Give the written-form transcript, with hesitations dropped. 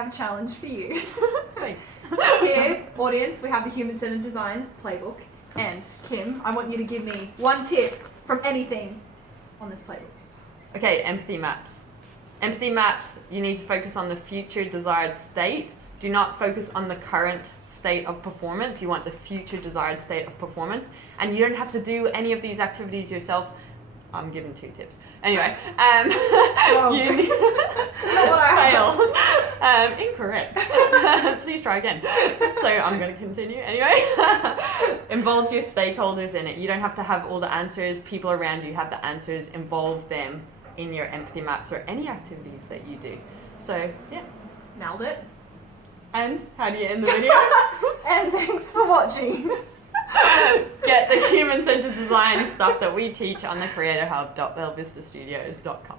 have a challenge for you. Thanks. Here, audience, we have the Human-Centered Design Playbook. And Kim, I want you to give me one tip from anything on this playbook. Okay, empathy maps. Empathy maps, you need to focus on the future desired state. Do not focus on the current state of performance. You want the future desired state of performance. And you don't have to do any of these activities yourself. I'm giving 2 tips. Anyway, you need failed. Incorrect. Please try again. So I'm going to continue. Anyway, involve your stakeholders in it. You don't have to have all the answers. People around you have the answers. Involve them in your empathy maps or any activities that you do. So yeah. Nailed it. And how do you end the video? And thanks for watching. Get the human-centered design stuff that we teach on the creatorhub.belvistastudios.com.